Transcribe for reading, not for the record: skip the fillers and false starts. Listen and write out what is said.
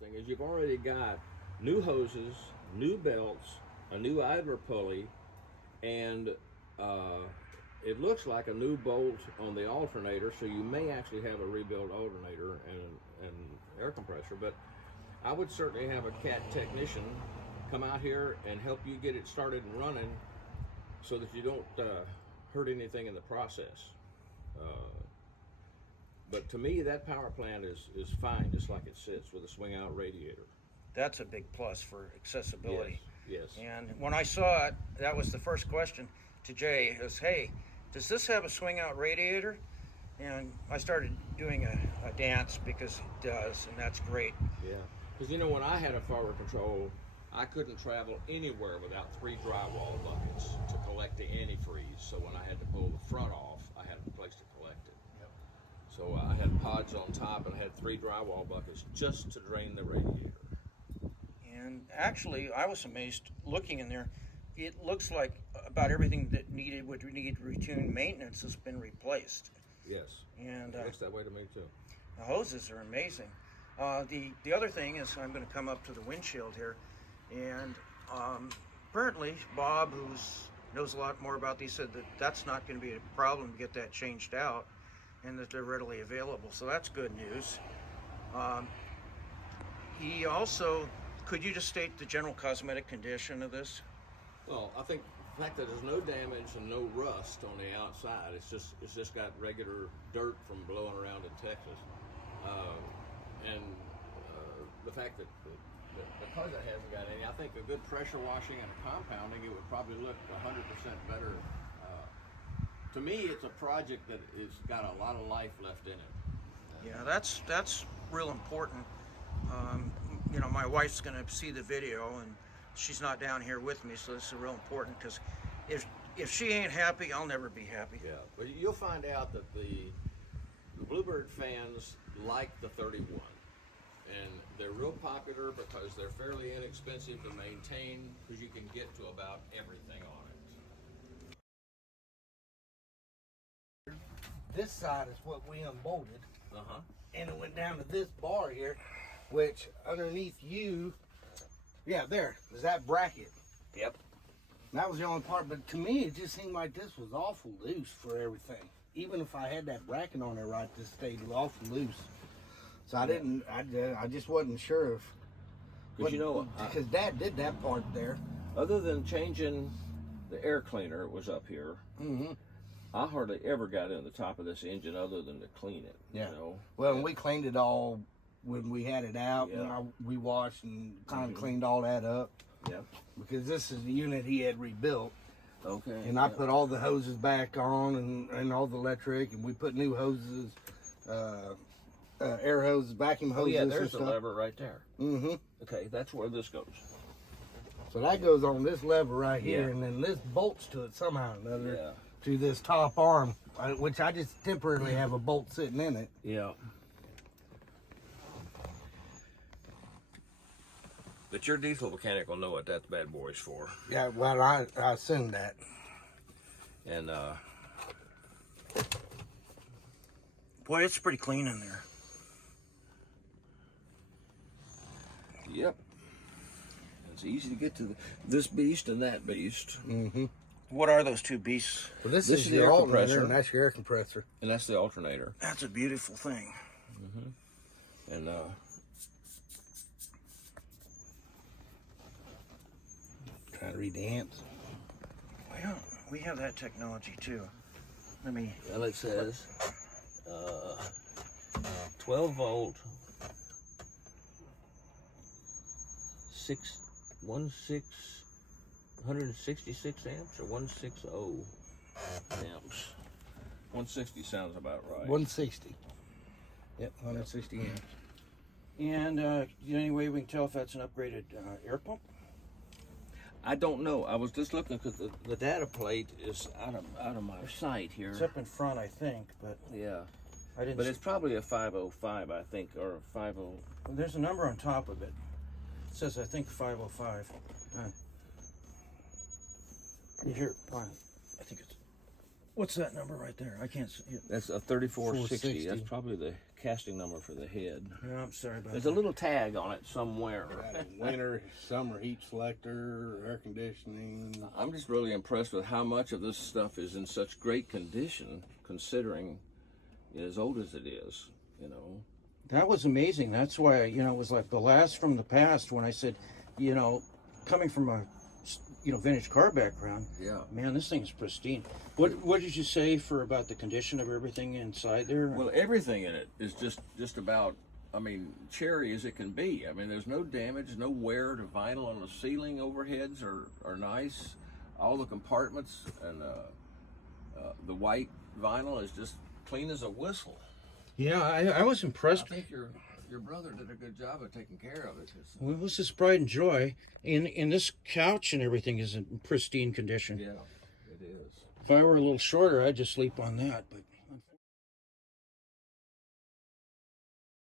thing is you've already got new hoses, new belts, a new idler pulley, and it looks like a new bolt on the alternator, so you may actually have a rebuilt alternator and air compressor. But I would certainly have a CAT technician come out here and help you get it started and running so that you don't hurt anything in the process. But to me, that power plant is fine, just like it sits with a swing out radiator. That's a big plus for accessibility. Yes. And when I saw it, that was the first question to Jay is, hey, does this have a swing out radiator? And I started doing a dance because it does, and that's great. Yeah, because you know, when I had a forward control, I couldn't travel anywhere without 3 drywall buckets to collect the antifreeze. So when I had to pull the front off, I had a place to collect it. Yep. So I had pods on top and I had 3 drywall buckets just to drain the radiator. And actually, I was amazed looking in there. It looks like about everything that would need routine maintenance has been replaced. Yes, And it looks that way to me too. the hoses are amazing. The other thing is, I'm going to come up to the windshield here, and apparently Bob, who knows a lot more about these, said that that's not going to be a problem to get that changed out, and that they're readily available. So that's good news. He also, could you just state the general cosmetic condition of this? Well, I think the fact that there's no damage and no rust on the outside, it's just got regular dirt from blowing around in Texas, and the fact that because it hasn't got any, I think a good pressure washing and a compounding, it would probably look 100% better. To me, it's a project that has got a lot of life left in it. Yeah, that's real important. You know, my wife's going to see the video, and she's not down here with me, so this is real important, because if she ain't happy, I'll never be happy. Yeah, but you'll find out that the Bluebird fans like the 31, and they're real popular because they're fairly inexpensive to maintain, because you can get to about everything on it. This side is what we unbolted, Uh-huh. and it went down to this bar here, which underneath you, yeah, there's that bracket. Yep. That was the only part, but to me, it just seemed like this was awful loose for everything. Even if I had that bracket on there right, this stayed awful loose. So I just wasn't sure if, Because you know, because Dad did that part there. other than changing the air cleaner, it was up here. Mm-hmm. I hardly ever got in the top of this engine other than to clean it. Yeah. You know? Well, and we cleaned it all when we had it out, Yeah. and we washed and kind of cleaned all that up. Yep. Because this is the unit he had rebuilt. Okay. And I put all the hoses back on and all the electric, and we put new hoses, air hoses, vacuum Oh hoses. yeah, and there's the stuff. lever right there. Mm-hmm. Okay, that's where this goes. So that goes on this lever right here, Yeah. and then this bolts to it somehow or another Yeah. to this top arm, which I just temporarily have a bolt sitting in it. Yeah. But your diesel mechanic will know what that bad boy's for. Yeah, well, I assumed that. And Boy, it's pretty clean in there. yep. It's easy to get to this beast and that beast. Mm-hmm. What are those two beasts? So this This is is the your air alternator, compressor. and that's your air compressor. And that's the alternator. That's a beautiful thing. And Trying to read the amps. Well, we have that technology too. Let me. well, it says 12 volt, 166 amps or 160 amps. 160 sounds about right. 160. Yep, 160 amps. And any way we can tell if that's an upgraded air pump? I don't know. I was just looking because the data plate is out of my sight here. It's up in front, I think, but Yeah, I didn't. but it's probably a 505, I think, or a 50. There's a number on top of it. It says, I think, 505. You hear? I think it's. What's that number right there? I can't see it. That's a 3460. 460. That's probably the casting number for the head. Yeah, I'm sorry about There's that. a little tag on it somewhere. Got a winter, summer heat selector, air conditioning. I'm just really impressed with how much of this stuff is in such great condition, considering as old as it is. You know. That was amazing. That's why, you know, it was like the last from the past when I said, you know, coming from a, you know, vintage car background, Yeah. man, this thing is pristine. What did you say for about the condition of everything inside there? Well, everything in it is just about, I mean, cherry as it can be. I mean, there's no damage, no wear to vinyl on the ceiling overheads are nice. All the compartments and the white vinyl is just clean as a whistle. Yeah, I was impressed. I think your brother did a good job of taking care of it. Well, it was this pride and joy. In this couch and everything is in pristine condition. Yeah, it is. If I were a little shorter, I'd just sleep on that. But